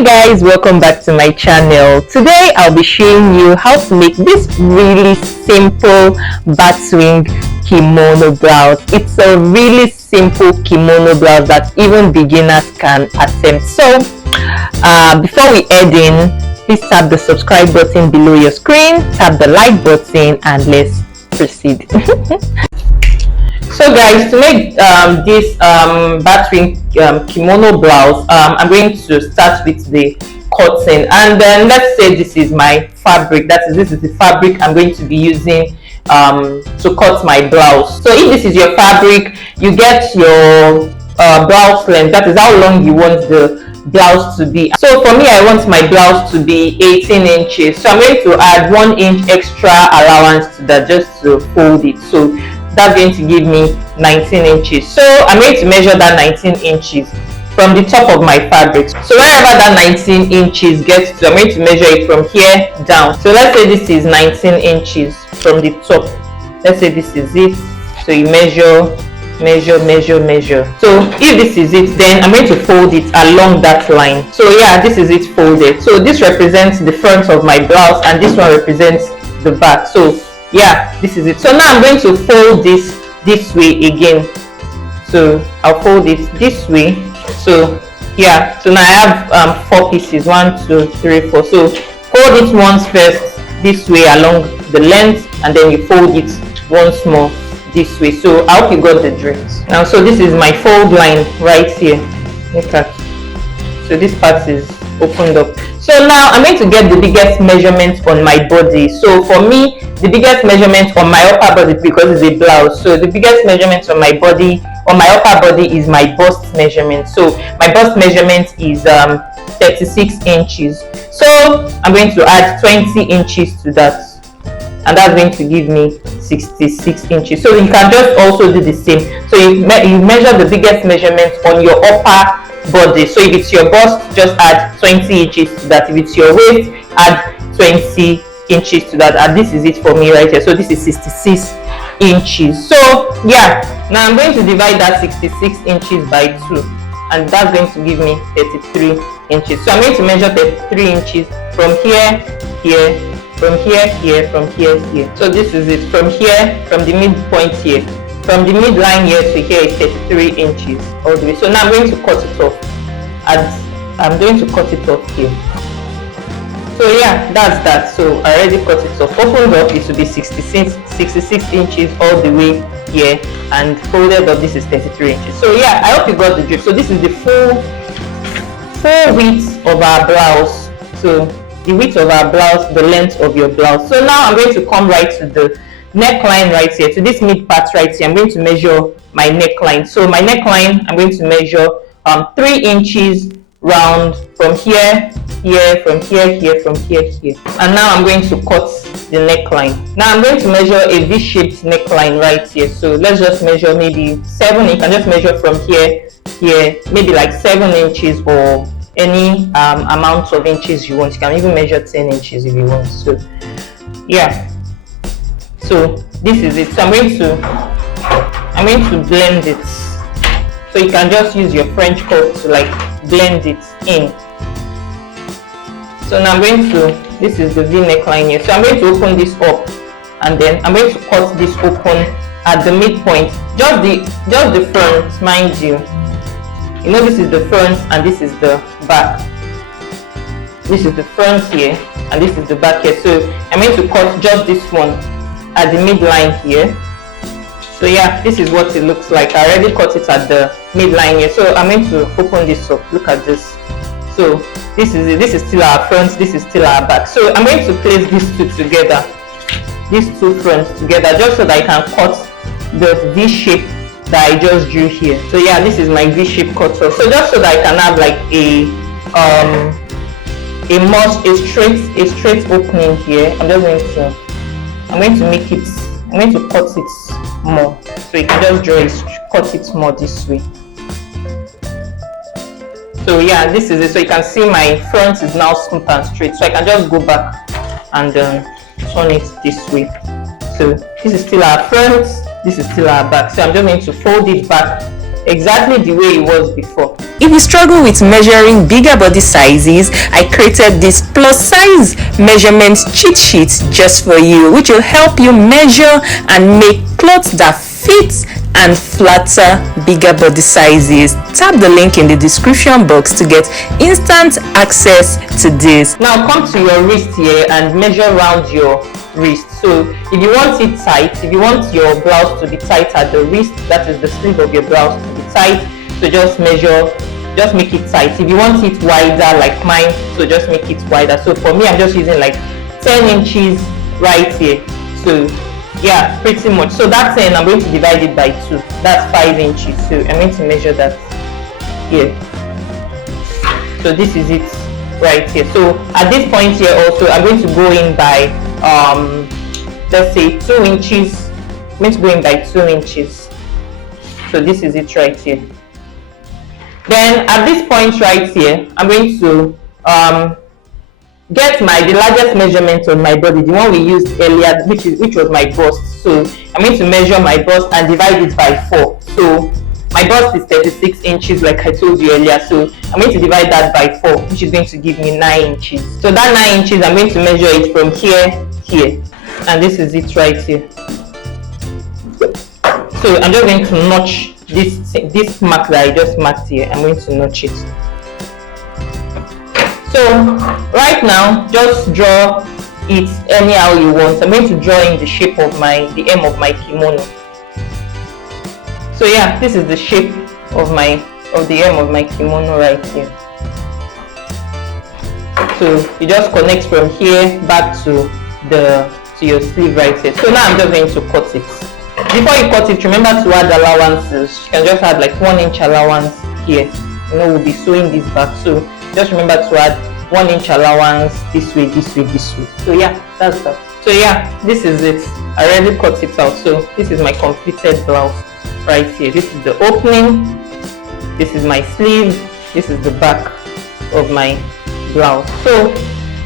Hi guys, welcome back to my channel. Today I'll be showing you how to make this really simple Batwing kimono blouse. It's a really simple kimono blouse that even beginners can attempt. So before we head in, please tap the subscribe button below your screen, tap the like button, and let's proceed. So guys, to make this Batwing kimono blouse, I'm going to start with the cotton, and then let's say this is my fabric. This is the fabric I'm going to be using to cut my blouse. So if this is your fabric, you get your blouse length. That is how long you want the blouse to be. So for me, I want my blouse to be 18 inches. So I'm going to add 1 inch extra allowance to that just to fold it. So that's going to give me 19 inches. So I'm going to measure that 19 inches from the top of my fabric. So wherever that 19 inches gets to, I'm going to measure it from here down. So let's say this is 19 inches from the top. Let's say this is it. So you measure. So if this is it, then I'm going to fold it along that line. So yeah, this is it folded. So this represents the front of my blouse and this one represents the back. So yeah, this is it. So now I'm going to fold this way again. So I'll fold it this way. So yeah, so now I have 4 pieces, 1 2 3 4. So fold it once first this way along the length, and then you fold it once more this way. So I hope you got the drift. Now so this is my fold line right here. Look at, so this part is opened up. So now I'm going to get the biggest measurement on my body. So for me, the biggest measurement on my upper body, because it's a blouse, so the biggest measurement on my body, on my upper body, is my bust measurement. So my bust measurement is 36 inches. So I'm going to add 20 inches to that, and that's going to give me 66 inches. So you can just also do the same. So you measure the biggest measurement on your upper body. So if it's your bust, just add 20 inches to that. If it's your waist, add 20 inches to that. And this is it for me right here. So this is 66 inches. So yeah, now I'm going to divide that 66 inches by 2, and that's going to give me 33 inches. So I'm going to measure 33 inches from here, from here, from here. So this is it, from here, from the midpoint here, from the midline here to here is 33 inches all the way. So now I'm going to cut it off, and I'm going to cut it off here. So yeah, that's that. So I already cut it off. Opened up, it will be 66 inches all the way here, and folded up, this is 33 inches. So yeah, I hope you got the drift. So this is the full width of our blouse. So the width of our blouse, the length of your blouse. So now I'm going to come right to the neckline right here, to this mid part right here. I'm going to measure my neckline. So my neckline, I'm going to measure 3 inches round from here, from here, from here. And now I'm going to cut the neckline. Now I'm going to measure a V-shaped neckline right here. So let's just measure maybe 7. You can just measure from here, maybe like 7 inches, or any amount of inches you want. You can even measure 10 inches if you want. So yeah, so this is it. So I'm going to blend it. So you can just use your French curve to like blend it in. So now I'm going to, this is the V neckline here. So I'm going to open this up, and then I'm going to cut this open at the midpoint, just the front, mind you. You know, this is the front and this is the back. This is the front here and this is the back here. So I'm going to cut just this one at the midline here. So yeah, this is what it looks like. I already cut it at the midline here. So I'm going to open this up. Look at this. So this is it. This is still our front, this is still our back. So I'm going to place these two together, these two fronts together, just so that I can cut the V shape that I just drew here. So yeah, this is my V-shape cutter. So just so that I can have like a straight opening here, I'm going to cut it more. So you can just draw it, cut it more this way. So yeah, this is it. So you can see my front is now smooth and straight. So I can just go back and turn it this way. So this is still our front, this is still our back. So I'm just going to fold it back exactly the way it was before. If you struggle with measuring bigger body sizes, I created this plus size measurement cheat sheet just for you, which will help you measure and make clothes that fit and flatter bigger body sizes. Tap the link in the description box to get instant access to this. Now come to your wrist here and measure around your wrist. So if you want it tight, if you want your blouse to be tight at the wrist, that is the sleeve of your blouse to be tight, so just measure, just make it tight. If you want it wider like mine, so just make it wider. So for me, I'm just using like 10 inches right here. So yeah, pretty much. So that 10, I'm going to divide it by 2. That's 5 inches. So I'm going to measure that here. So this is it right here. So at this point here also, I'm going to go in by let's say 2 inches. I'm going to go in by 2 inches. So this is it right here. Then at this point right here, I'm going to get the largest measurement of my body, the one we used earlier, which was my bust. So I'm going to measure my bust and divide it by 4. So my bust is 36 inches like I told you earlier, so I'm going to divide that by 4, which is going to give me 9 inches. So that 9 inches, I'm going to measure it from here, and this is it right here. So I'm just going to notch this mark that I just marked here. I'm going to notch it. So right now, just draw it anyhow you want. I'm going to draw in the shape of the hem of my kimono. So yeah, this is the shape of the hem of my kimono right here. So you just connect from here back to your sleeve right here. So now I'm just going to cut it. Before you cut it, remember to add allowances. You can just add like 1 inch allowance here. You know, we'll be sewing this back, so just remember to add 1 inch allowance this way, this way, this way. So yeah, that's that. So yeah, this is it. I already cut it out. So this is my completed blouse right here. This is the opening, this is my sleeve, this is the back of my blouse. So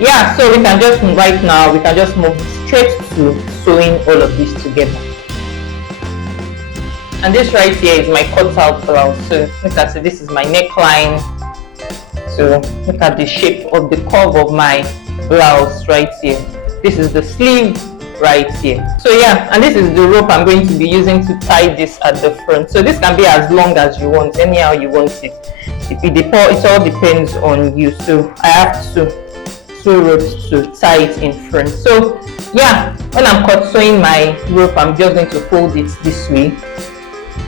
yeah, so we can just right now move straight to sewing all of this together. And this right here is my cut out blouse. So look at it, this is my neckline. So look at the shape of the curve of my blouse right here. This is the sleeve right here. So yeah, and this is the rope I'm going to be using to tie this at the front. So this can be as long as you want, anyhow you want it. It all depends on you. So I have to sew ropes to tie it in front. So yeah, when I'm sewing my rope, I'm just going to fold it this way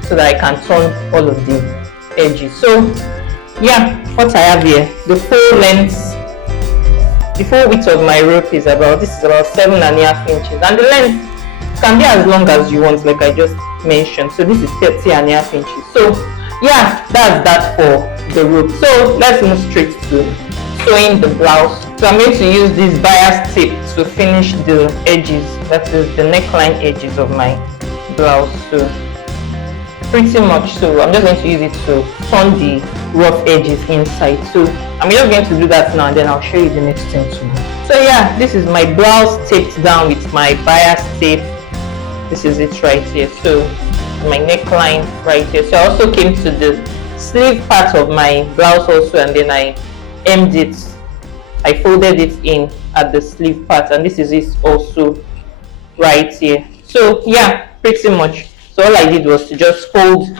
so that I can turn all of the edges. So yeah, what I have here, the full width of my rope is about 7.5 inches, and the length can be as long as you want, like I just mentioned. So this is 30.5 inches. So yeah, that's that for the rope. So let's move straight to sewing the blouse. So I'm going to use this bias tape to finish the edges, that is the neckline edges of my blouse. So pretty much, so I'm just going to use it to turn the rough edges inside. So I'm just going to do that now, and then I'll show you the next thing to do. So yeah, this is my blouse taped down with my bias tape. This is it right here. So my neckline right here. So I also came to the sleeve part of my blouse also, and then I hemmed it. I folded it in at the sleeve part, and this is it also right here. So yeah, pretty much. So all I did was to just fold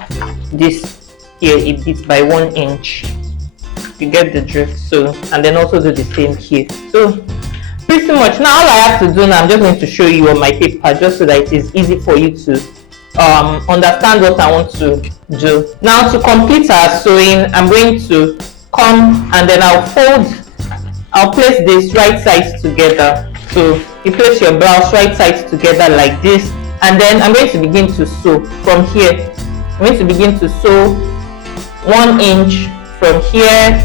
this here a bit by 1 inch. You get the drift. So, and then also do the same here. So pretty much now all I have to do now, I'm just going to show you on my paper just so that it is easy for you to understand what I want to do. Now to complete our sewing, I'm going to come and then I'll place this right sides together. So you place your blouse right sides together like this, and then I'm going to begin to sew from here. I'm going to begin to sew 1 inch from here,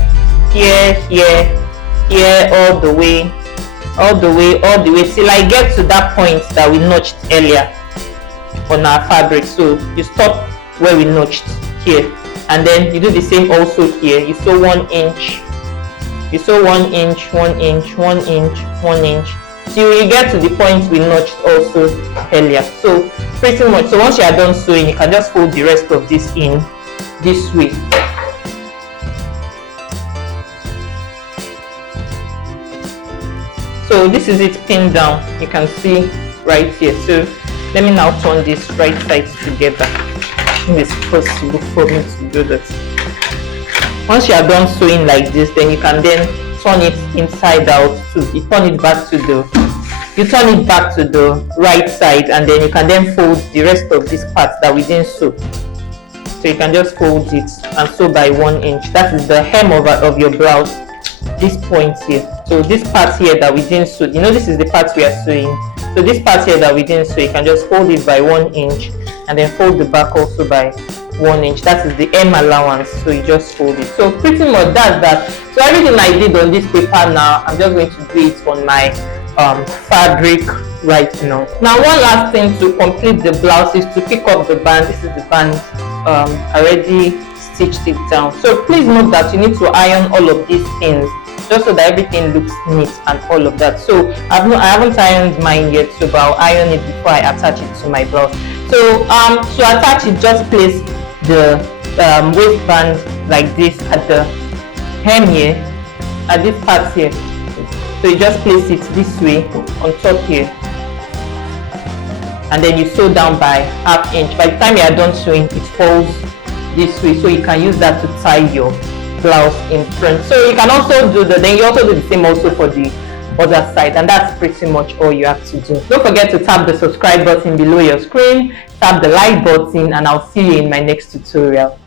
here, all the way till I get to that point that we notched earlier on our fabric. So you stop where we notched here, and then you do the same also here. You sew 1 inch, you sew 1 inch, 1 inch, 1 inch, 1 inch, till you get to the point we notched also earlier. So pretty much, so once you are done sewing, you can just fold the rest of this in this way. So this is it pinned down, you can see right here. So let me now turn this right sides together. It's possible for me to do this. Once you are done sewing like this, then you can then turn it inside out. So you turn it back to the right side, and then you can then fold the rest of this part that we didn't sew. So you can just fold it and sew by 1 inch. That is the hem of your blouse, this point here. So this part here that we didn't sew, you know, this is the part we are sewing. So this part here that we didn't sew, you can just fold it by 1 inch and then fold the back also by 1 inch. That is the hem allowance, so you just fold it. So pretty much that's that. So everything I did on this paper now, I'm just going to do it on my fabric right now. Now one last thing to complete the blouse is to pick up the band. This is the band, already stitched it down. So please note that you need to iron all of these pins just so that everything looks neat and all of that. So I haven't ironed mine yet, so but I'll iron it before I attach it to my blouse. So to attach it, just place the waistband like this at the hem here, at this part here. So you just place it this way on top here, and then you sew down by ½ inch. By the time you are done sewing, it folds this way, so you can use that to tie your blouse in front. So you can also do then you also do the same also for the other side, and that's pretty much all you have to do. Don't forget to tap the subscribe button below your screen, tap the like button, and I'll see you in my next tutorial.